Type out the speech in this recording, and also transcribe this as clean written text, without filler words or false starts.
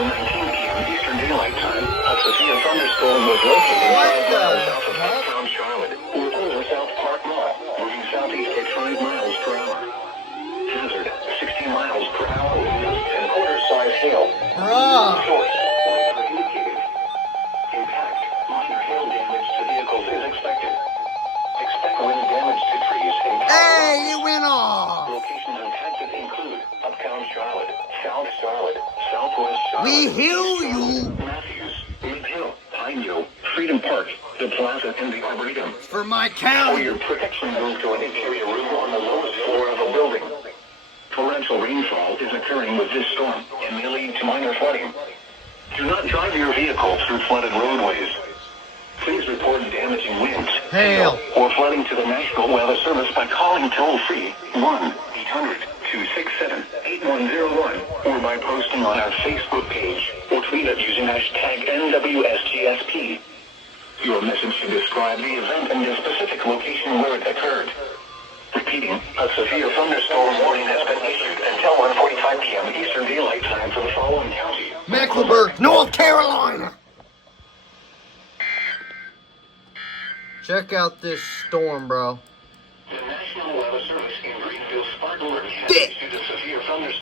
1:19 p.m. Eastern Daylight Time, a severe thunderstorm was located 5 miles south of uptown Charlotte, or over South Park Mall, moving southeast at 5 miles per hour. Hazard, 16 miles per hour with dust and quarter-size hail. Bruh. Source, radar indicated. Impact, minor hail damage to vehicles is expected. Expect wind damage to trees in Hey, you went off. Locations impacted include Uptown Charlotte, South Charlotte, Southwest Charlotte, We hear East you. Charlotte, Matthews, Mid Hill, Pineville, Freedom Park, the Plaza, and the Arboretum. For my For county. your protection, move to an interior room on the lowest floor of a building. Torrential rainfall is occurring with this storm and may lead to minor flooding. Do not drive your vehicle through flooded roadways. Please report damaging winds, Hail. or flooding to the National Weather Service by calling toll-free 1-800-267-8101 or by posting on our Facebook page or tweet us using hashtag NWSGSP. Your message should describe the event and the specific location where it occurred. Repeating, a severe thunderstorm warning has been issued until 1:45 p.m. Eastern Daylight Time for the following county: Mecklenburg, North Carolina. Check out this storm, bro. The National Weather Service in Greenville, Spartanburg, has Dick. issued a severe thunderstorm.